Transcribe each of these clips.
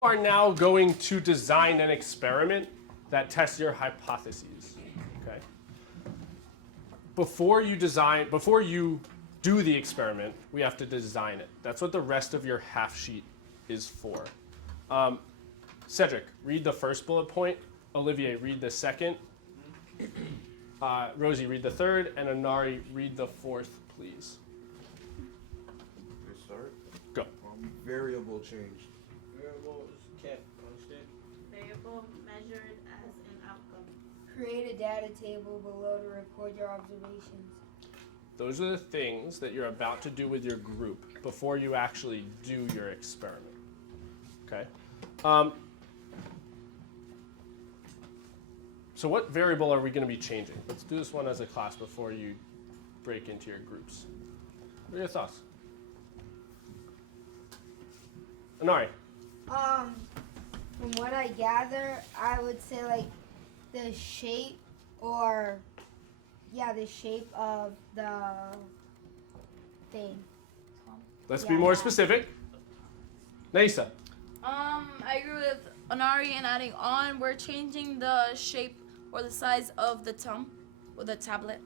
are now going to design an experiment that tests your hypotheses. Okay. Before you do the experiment, we have to design it. That's what the rest of your half sheet is for. Cedric, read the first bullet point. Olivier, read the second. Rosie, read the third. And Anari, read the fourth, please. Start. Go. Variable change. Variables kept constant. Variable measured as an outcome. Create a data table below to record your observations. Those are the things that you're about to do with your group before you actually do your experiment. Okay? So what variable are we going to be changing? Let's do this one as a class before you break into your groups. What are your thoughts? Anari. From what I gather, I would say like the shape the shape of the thing. Let's be more specific. Naisa. I agree with Anari and adding on, we're changing the shape or the size of the thumb or the tablet.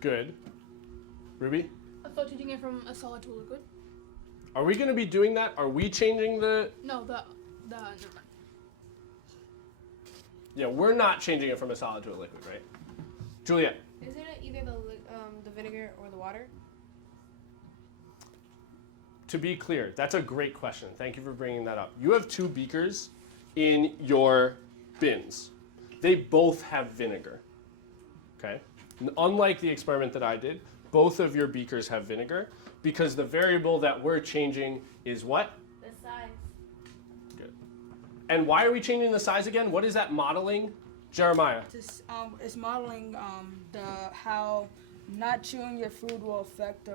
Good. Ruby? I thought changing it from a solid to a liquid. Are we going to be doing that? Are we changing the... No, the never mind. Yeah, we're not changing it from a solid to a liquid, right? Juliet. Isn't it either the vinegar or the water? To be clear, that's a great question. Thank you for bringing that up. You have 2 beakers in your bins. They both have vinegar, okay? Unlike the experiment that I did, both of your beakers have vinegar because the variable that we're changing is what? The size. Good. And why are we changing the size again? What is that modeling? Jeremiah. It's modeling how not chewing your food will affect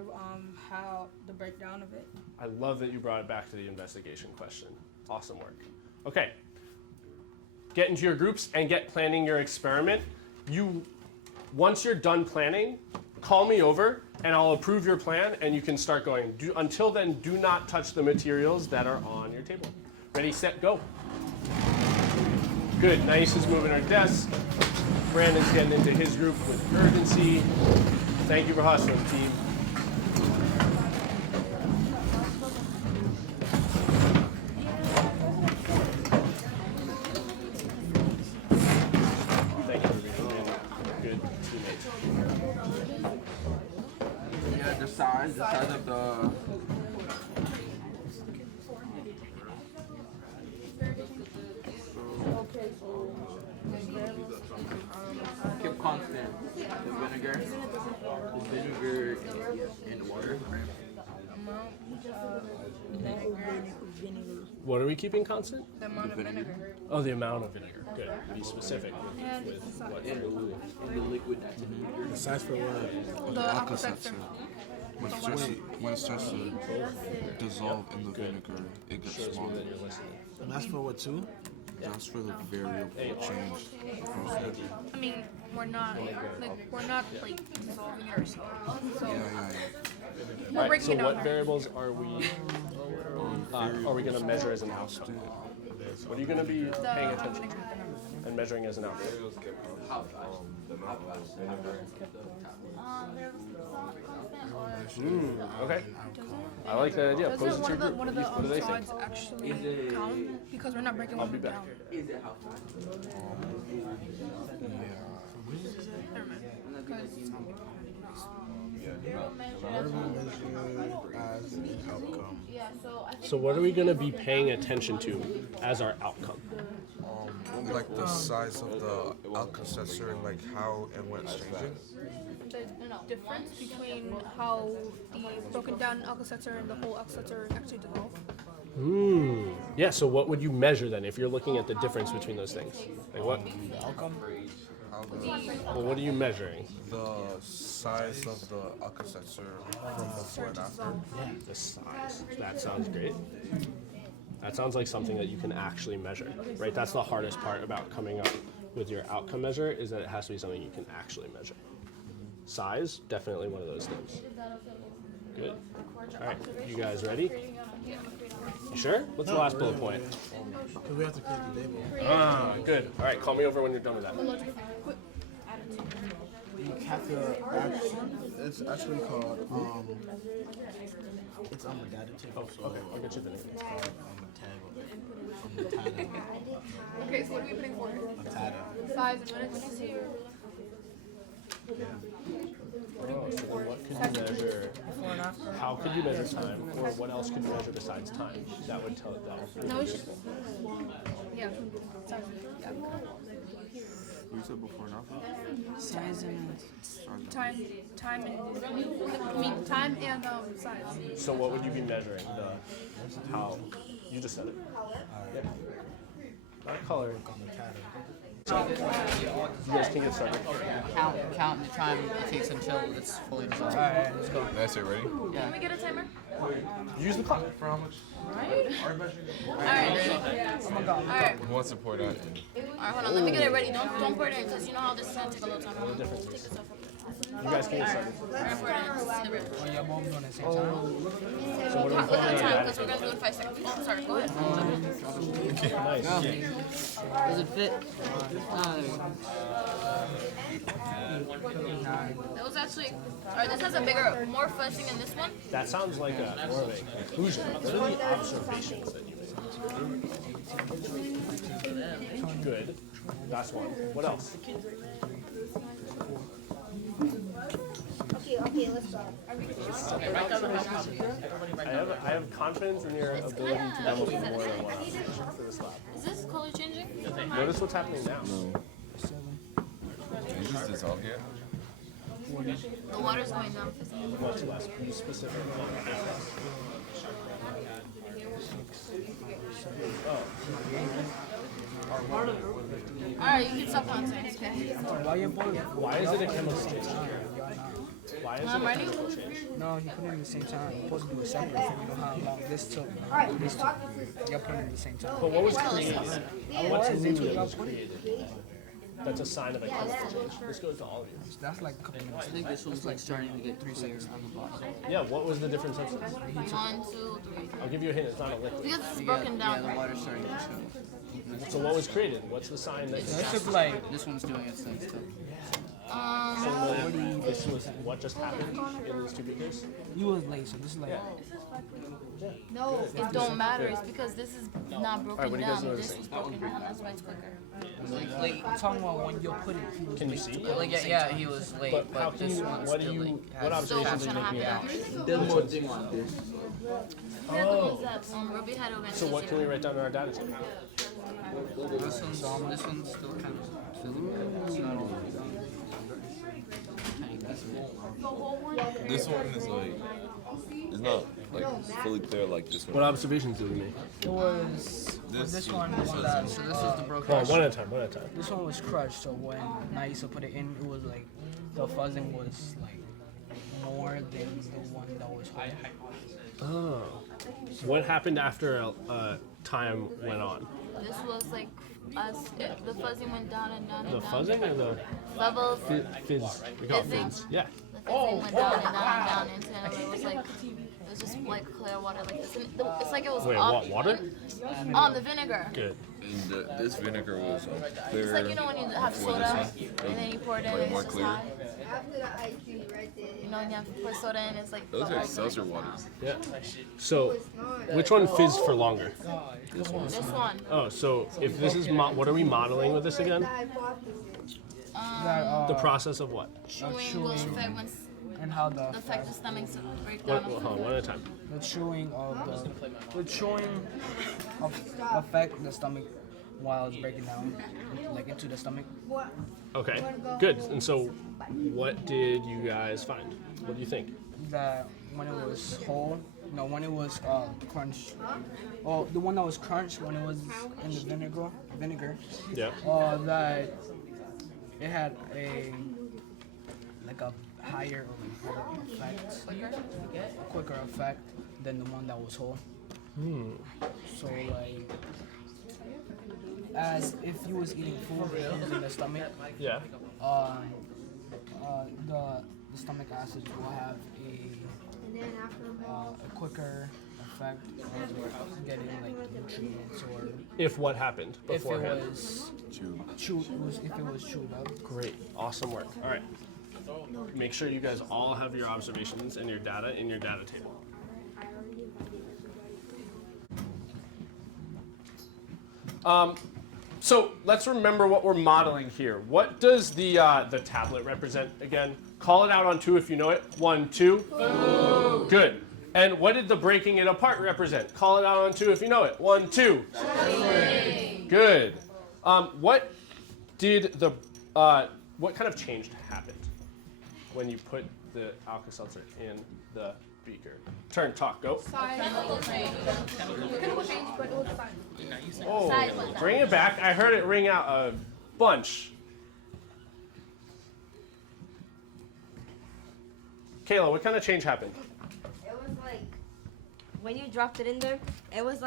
how the breakdown of it. I love that you brought it back to the investigation question. Awesome work. Okay. Get into your groups and get planning your experiment. Once you're done planning, call me over and I'll approve your plan and you can start going. Until then, do not touch the materials that are on your table. Ready, set, go. Good. Nice is moving her desk. Brandon's getting into his group with urgency. Thank you for hustling, team. Thank you for being good teammates. Yeah, the size of the. Keep constant. The vinegar in water. What are we keeping constant? The amount of vinegar. Oh, the amount of vinegar. Good. Be specific with what you're doing. In the liquid. The size for what? The Alka-Seltzer. When it starts to dissolve in the vinegar, it gets smaller. And that's for what too? That's for the variable change. I mean, we're not dissolving it ourselves. So we're Right, breaking so it down. what variables are we going to measure as an outcome? What are you going to be paying attention to and measuring as an outcome? Okay. I like that idea. Pose it to your group. One of What do the they think? sides actually count because we're not breaking I'll one be of them back. down. Never mind. As an outcome. So what are we going to be paying attention to as our outcome? Like the size of the Alka-Seltzer, like how and when it's changing. The difference between how the broken down Alka-Seltzer and the whole Alka-Seltzer actually dissolve. Yeah, so what would you measure then if you're looking at the difference between those things? Like what? Well, what are you measuring? The size of the Alka-Seltzer from before and after. The size. That sounds great. That sounds like something that you can actually measure, right? That's the hardest part about coming up with your outcome measure is that it has to be something you can actually measure. Size, definitely one of those things. Good. All right, you guys ready? You sure? What's the last bullet point? Because we have to create the table. Ah, good. All right, call me over when you're done with that. You have to it's actually called, it's on the data table. So Okay, I'll get you the name. it's called a tab. Okay, so what are we putting for? A tab. Size and minutes. Let me see your. Oh, so then what could you measure? How could you measure time, or what else could you measure besides time? That would tell it that. No, we should. Yeah. Size. Yeah. You said before and after? Size and Time and time and size. So what would you be measuring? How? You just said it. Yeah. Not color. You guys can get started. Count the time it takes until it's fully dissolved. alright, let's go. Nice, ready? Can we get a timer? Use the clock. Alright. Alright. Who wants to pour that in? Alright, hold on. Let me get it ready. Don't pour it in because you know how this is gonna take a little time. Take this off. You guys can get started. We're gonna pour it in. Oh, y'all both doing the same time? So what are we Look at the putting time on? because we're gonna do it in 5 seconds. Oh, sorry. Go ahead. Nice. Does it fit? That was actually. Alright, this has a bigger, more fuzzing in this one. That sounds like more of a conclusion. What are the observations that you made? Good. That's one. What else? Okay, let's go. I have confidence in your ability to develop more than one observation for this lab. Is this color changing? Notice what's happening now. Did you just dissolve yet? The water's going down. What's less specific? Alright, you can stop counting. Okay. Why is it a chemical change? Why is it a ready? chemical change? No, you put it at the same time. You're supposed to do it separate so you know how long this took. Alright, This took. talk to this. Y'all put it at the same time. But what was created? What's new that was created? That's a sign of a chemical change. This goes to all of you. That's like a couple minutes. I think this one's like starting to get 3 seconds on the bottom. Yeah, what was the different substance? 1, 2, 3. I'll give you a hint, it's not a liquid. Because it's broken Yeah, the down. water's starting to show. So what was created? What's the sign that This took like This one's doing its thing still. this was what just happened in these two beakers? you was late, so this is like No. It don't matter. It's because this is not Alright, broken what do you guys down. notice? This was broken down. That's why it's quicker. Late. I'm talking about when you put it. He was Can you late. see? Like yeah, he was late, But but, how can this you, one's what do still you, like what So what's observations are gonna you making happen now? after? There's more thing on this. Oh, Ruby had so what can we write down in our data table? This one's still kind of filling. It's not all. This one is like, it's not like fully clear like this What one. observations did we make? It was this one. So this is the broken. Oh, one at a time, one at a time. This one was crushed, so when Naisa put it in, it was like the fuzzing was like more than the one that was whole. Oh. What happened after time went on? This was like us. The fuzzing went down and down and The down. fuzzing or the Bubbles. fizz? We call it Fizzing. fizz. Yeah. The fizzing went down and down and down until it was like it was just like clear water like this. And it's like it was Wait, off what, water? The vinegar. Good. And this vinegar was clear. It's like you know when you have before soda this and then you pour it in Like and more it's just clear. hot. After the IQ right there. You know when you have to pour soda in, it's like Those are ice. seltzer waters. Yeah. So, which one fizzed for longer? This one. Oh, so if this is, what are we modeling with this again? The hypothesis. That, The process of what? Chewing will affect when and how the affect the stomach to break down. Hold on, one at a time. chewing of the chewing of affect the stomach while it's breaking down, like into the stomach. Okay, good. And so, what did you guys find? What do you think? That when it was whole, no, when it was crunched. Oh, the one that was crunched when it was in the vinegar. Yeah. That it had a higher effect, a quicker effect than the one that was whole. So like, as if you was eating food that was in the stomach, Yeah. the stomach acids will have a then after a quicker effect of getting like nutrients, or If what happened if it beforehand. was if it was chewed up. Great, awesome work. All right. Make sure you guys all have your observations and your data in your data table. So let's remember what we're modeling here. What does the tablet represent again? Call it out on 2 if you know it. 1, 2. Food. Good. And what did the breaking it apart represent? Call it out on 2 if you know it. 1, 2. Good. What did the what kind of change happened when you put the Alka-Seltzer in the beaker? Turn, talk, go. Chemical change, but it was size. Oh, bring it back. I heard it ring out a bunch. Kayla, what kind of change happened? It was like when you dropped it in there, it was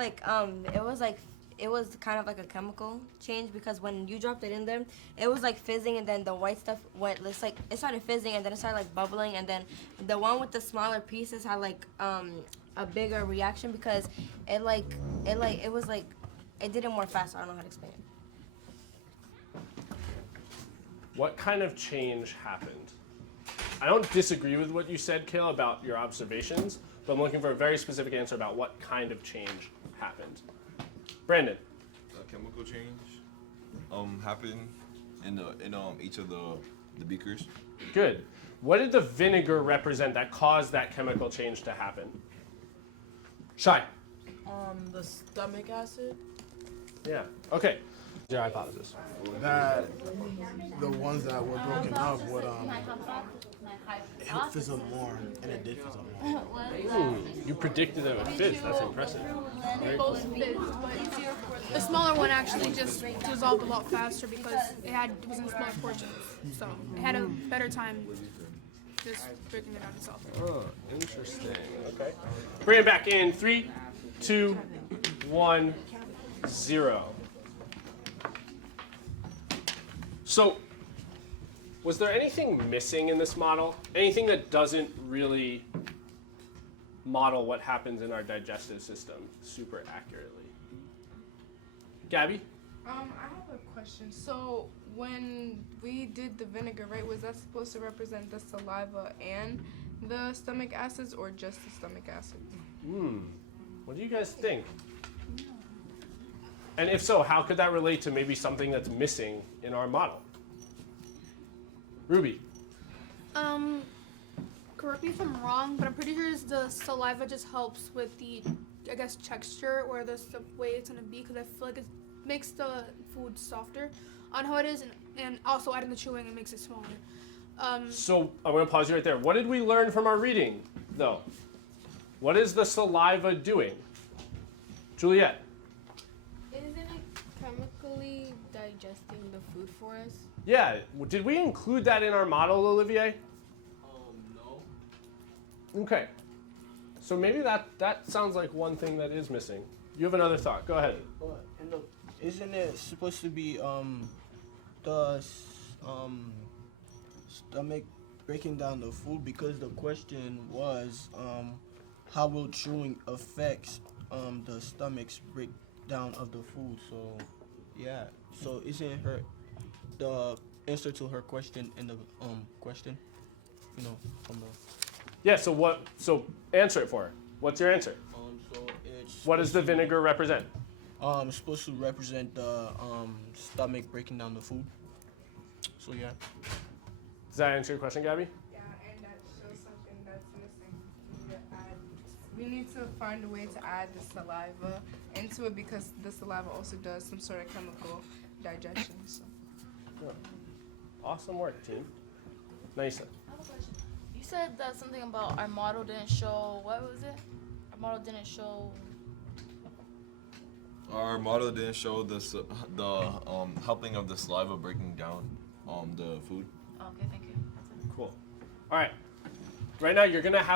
kind of like a chemical change, because when you dropped it in there, it was like fizzing, and then the white stuff went. It's like it started fizzing, and then it started like bubbling, and then the one with the smaller pieces had like a bigger reaction, because it did it more fast. I don't know how to explain it. What kind of change happened? I don't disagree with what you said, Kayla, about your observations, but I'm looking for a very specific answer about what kind of change happened. Brandon. A chemical change happened in each of the beakers. Good. What did the vinegar represent that caused that chemical change to happen? Shai. The stomach acid. Yeah. Okay. Your hypothesis. That the ones that were broken up would it fizzled more, and it did fizzle more. You predicted that it would fizz. That's impressive. Very cool. Both fizzed, but the smaller one actually just dissolved a lot faster because it was in smaller portions, so it had a better time just breaking it out itself. Oh, interesting. Okay. Bring it back in. 3, 2, 1, 0. So, was there anything missing in this model? Anything that doesn't really model what happens in our digestive system super accurately? Gabby? I have a question. So when we did the vinegar, right, was that supposed to represent the saliva and the stomach acids, or just the stomach acids? What do you guys think? And if so, how could that relate to maybe something that's missing in our model? Ruby? Correct me if I'm wrong, but I'm pretty sure the saliva just helps with the, I guess, texture or the way it's gonna be, because I feel like it makes the food softer on how it is, and also adding the chewing, it makes it smaller. So I'm going to pause you right there. What did we learn from our reading, though? What is the saliva doing? Juliet? Isn't it chemically digesting the food for us? Yeah. Did we include that in our model, Olivier? No. Okay. So maybe that sounds like one thing that is missing. You have another thought. Go ahead. But isn't it supposed to be the stomach breaking down the food? Because the question was how will chewing affects the stomach's breakdown of the food? So yeah. So isn't the answer to her question in the question? You know, from the Yeah. So answer it for her. What's your answer? so it's What does the vinegar represent? It's supposed to represent the stomach breaking down the food. So yeah. Does that answer your question, Gabby? Yeah, and that shows something that's missing. We need to find a way to add the saliva into it, because the saliva also does some sort of chemical digestion. So. Good. Awesome work, team. Nisa. I have a question. You said that something about our model didn't show, what was it? Our model didn't show. Our model didn't show the helping of the saliva breaking down the food. Okay, thank you. That's it. Cool. All right. Right now, you're going to have